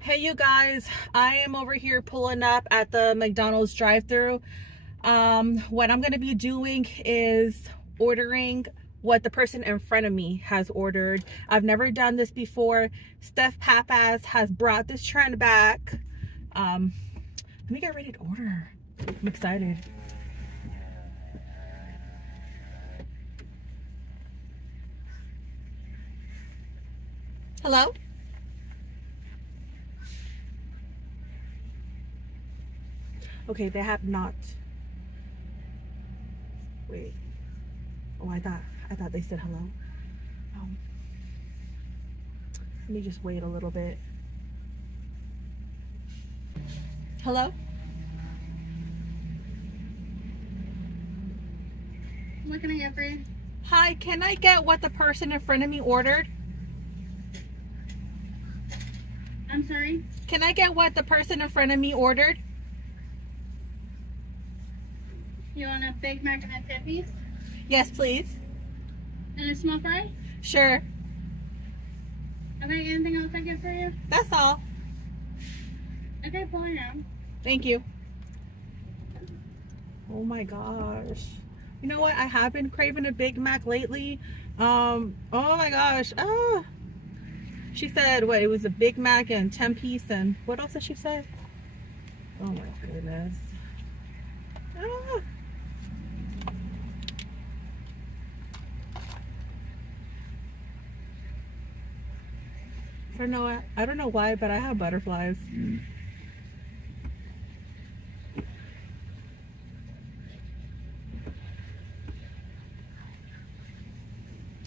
Hey you guys, I am over here pulling up at the McDonald's drive-thru. What I'm gonna be doing is ordering what the person in front of me has ordered. I've never done this before. Steph Pappas has brought this trend back. Let me get ready to order. I'm excited. Hello? Okay, they have not. Wait. Oh, I thought they said hello. Let me just wait a little bit. Hello? What can I get for you? Hi, can I get what the person in front of me ordered? I'm sorry? Can I get what the person in front of me ordered? You want a Big Mac and a 10-piece? Yes, please. And a small fry? Sure. Okay, anything else I get for you? That's all. Okay, pull around. Thank you. Oh my gosh. You know what? I have been craving a Big Mac lately. Oh my gosh. Ah. She said, what, it was a Big Mac and 10-piece and what else did she say? Oh my goodness. Ah. I don't know why, but I have butterflies.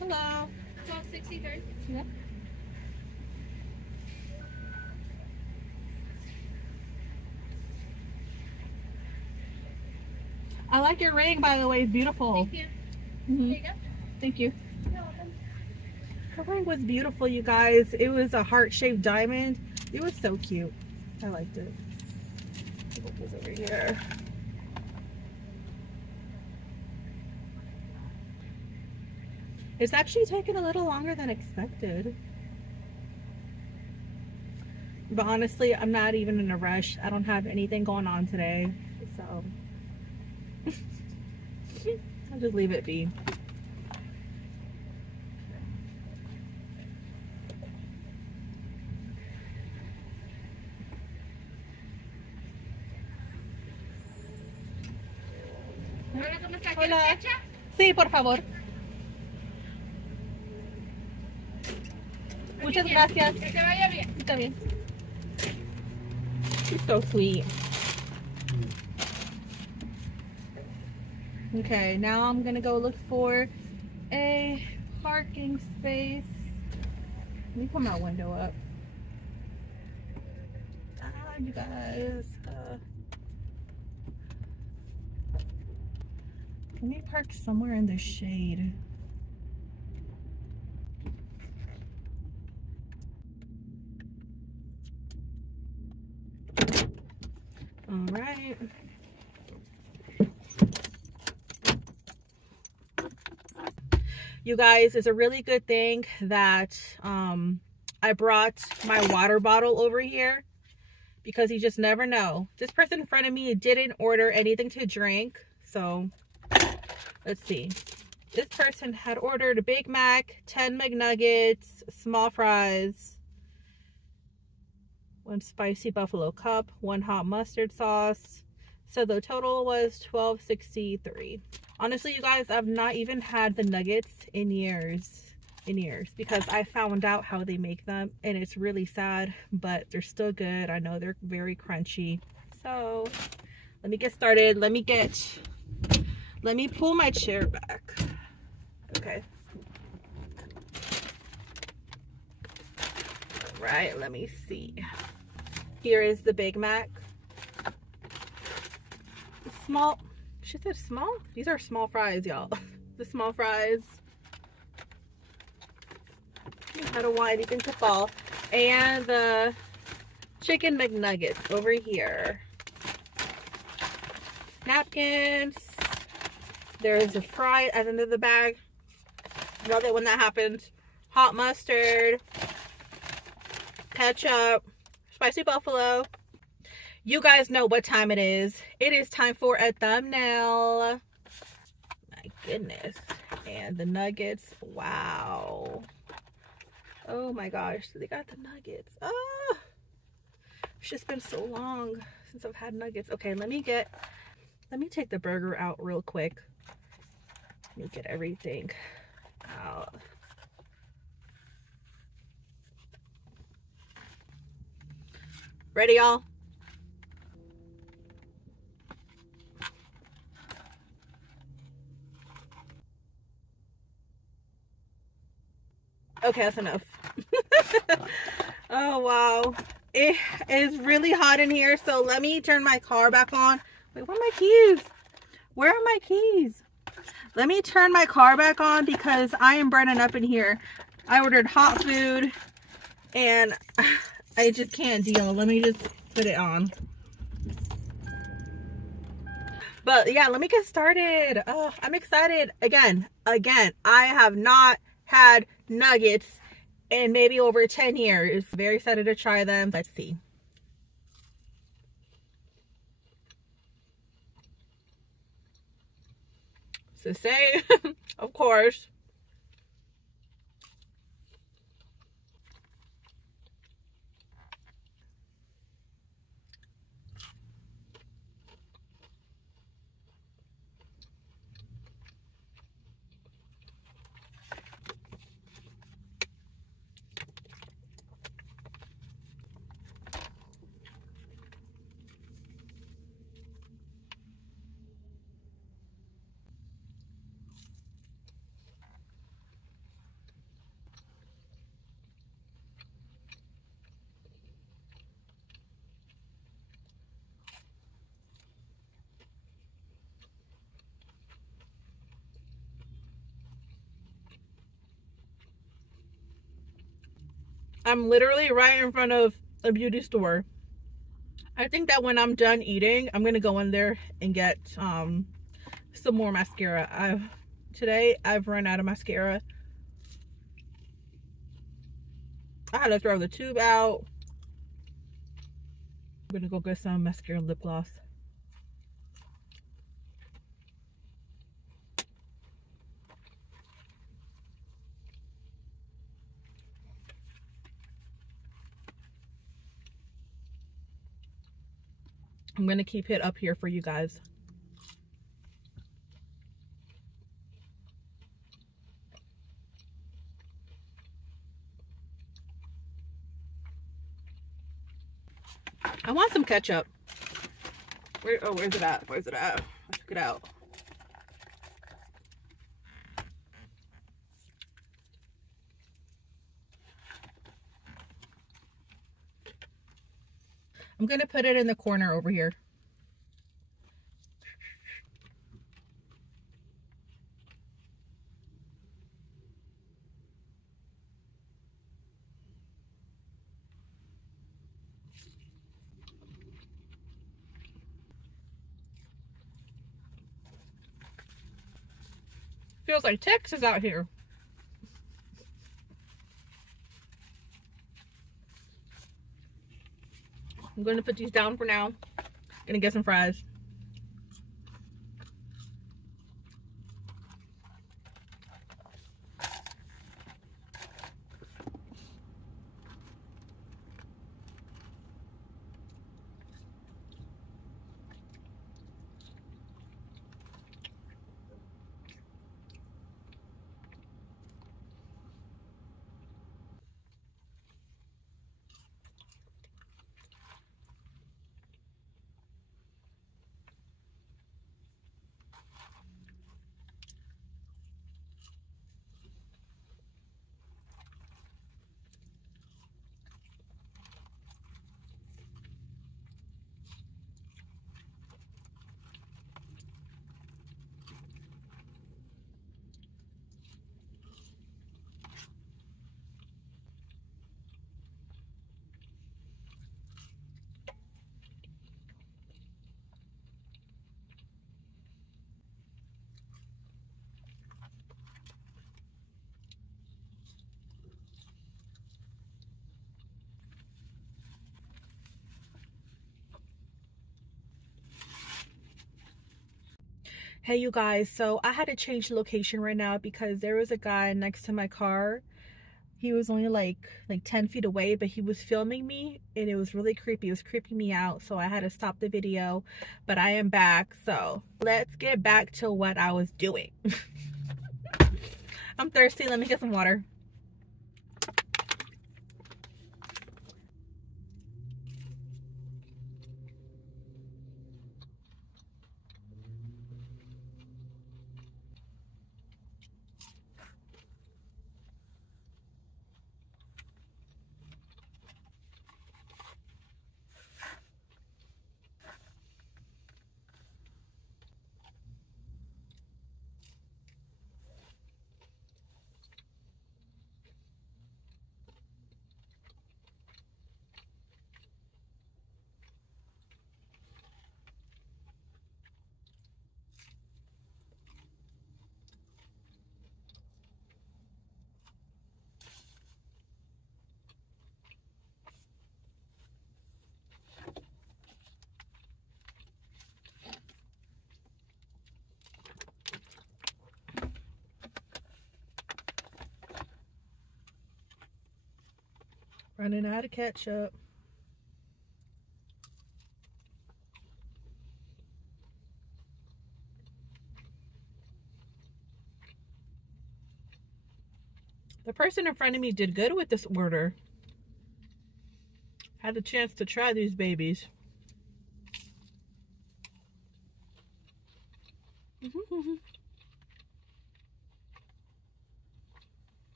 Hello. 1263. Yep. I like your ring, by the way. It's beautiful. Thank you. Mhm. There you go. Thank you. You're welcome. Her ring was beautiful, you guys. It was a heart-shaped diamond. It was so cute. I liked it. Put this over here. It's actually taken a little longer than expected. But honestly, I'm not even in a rush. I don't have anything going on today. So I'll just leave it be. Hola, ¿cómo está? Hola. ¿Quieres ketchup? Sí, por favor. Muchas gracias. Que te vaya bien. Está bien. She's so sweet. Okay, now I'm gonna go look for a parking space. Let me put my window up. You guys. Let me park somewhere in the shade. All right. You guys, it's a really good thing that I brought my water bottle over here because you just never know. This person in front of me didn't order anything to drink. So let's see. This person had ordered a Big Mac, 10 McNuggets, small fries, 1 spicy buffalo cup, 1 hot mustard sauce. So the total was $12.63. Honestly, you guys, I've not even had the nuggets in years, because I found out how they make them and it's really sad, but they're still good. I know they're very crunchy. So let me get started. Let me pull my chair back. Okay. All right, let me see. Here is the Big Mac. Small. She said small? These are small fries, y'all. The small fries. I don't want anything to fall. And the chicken McNuggets over here. Napkins. There's a fry at the end of the bag. Love it when that happens. Hot mustard. Ketchup. spicy buffalo. You guys know what time it is. It is time for a thumbnail. My goodness. And the nuggets. Wow. Oh my gosh. They got the nuggets. Oh, it's just been so long since I've had nuggets. Okay, let me take the burger out real quick. Let me get everything out. Ready, y'all? Okay, that's enough. Oh, wow. It is really hot in here, so let me turn my car back on. Wait, where are my keys? Where are my keys? Let me turn my car back on because I am burning up in here. I ordered hot food and I just can't deal. Let me just put it on. But yeah, let me get started. Oh, I'm excited. Again, I have not had nuggets in maybe over 10 years. Very excited to try them. Let's see. So say, of course. I'm literally right in front of a beauty store. I think that when I'm done eating, I'm gonna go in there and get some more mascara. Today I've run out of mascara. I had to throw the tube out. I'm gonna go get some mascara and lip gloss. I'm gonna keep it up here for you guys. I want some ketchup. Where's it at? Where's it at? I took it out. I'm gonna put it in the corner over here. Feels like Texas out here. I'm gonna put these down for now. Gonna get some fries. Hey you guys, so I had to change location right now because there was a guy next to my car. He was only like 10 feet away, but he was filming me and it was really creepy. It was creeping me out, so I had to stop the video. But I am back, so let's get back to what I was doing. I'm thirsty. Let me get some water. Running out of ketchup. The person in front of me did good with this order. Had the chance to try these babies.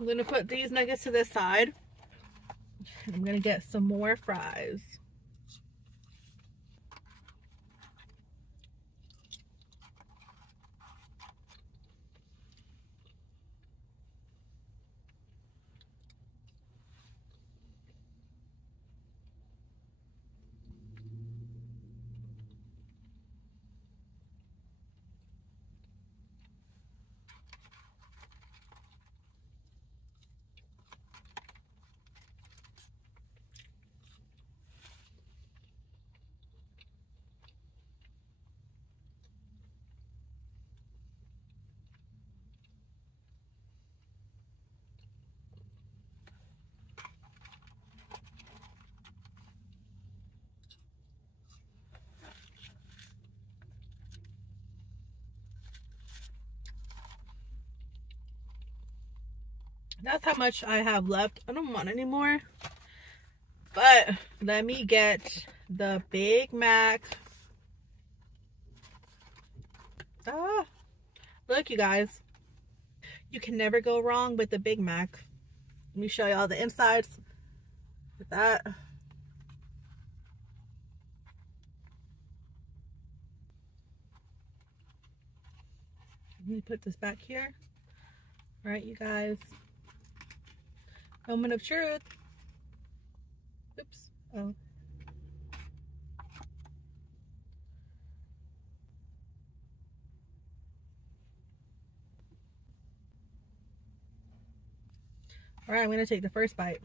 I'm gonna put these nuggets to this side. And I'm gonna get some more fries. That's how much I have left. I don't want any more. But let me get the Big Mac. Ah, look, you guys. You can never go wrong with the Big Mac. Let me show you all the insides with that. Let me put this back here. All right, you guys. Moment of truth. Oops. Oh. All right, I'm going to take the first bite.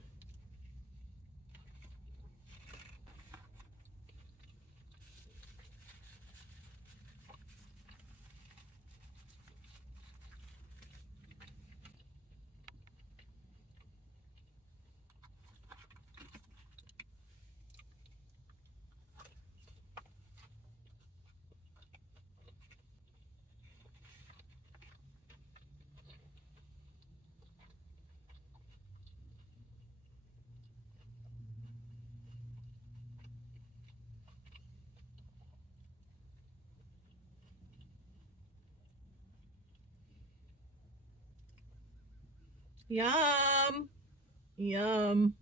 Yum. Yum.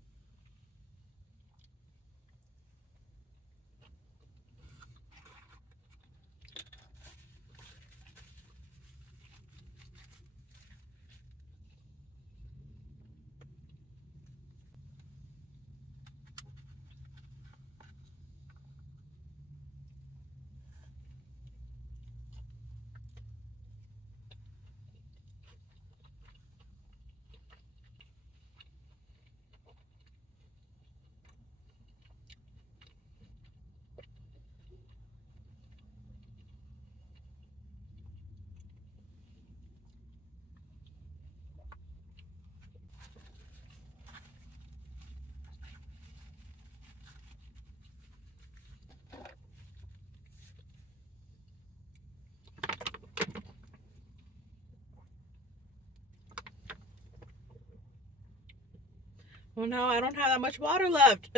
Oh no, I don't have that much water left.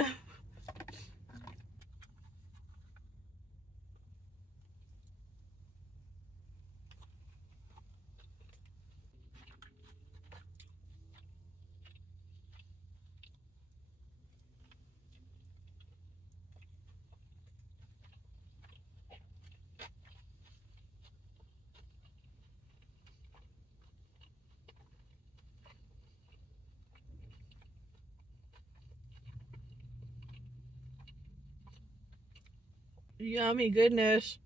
Yummy goodness.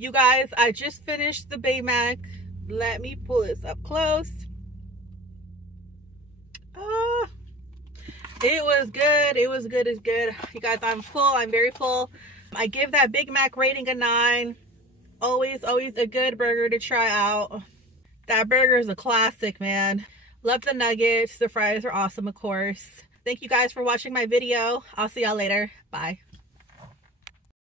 You guys, I just finished the Bay Mac. Let me pull this up close. It was good. It was good. It's good. You guys, I'm full. I'm very full. I give that Big Mac rating a 9. Always a good burger to try out. That burger is a classic, man. Love the nuggets. The fries are awesome, of course. Thank you guys for watching my video. I'll see y'all later. Bye.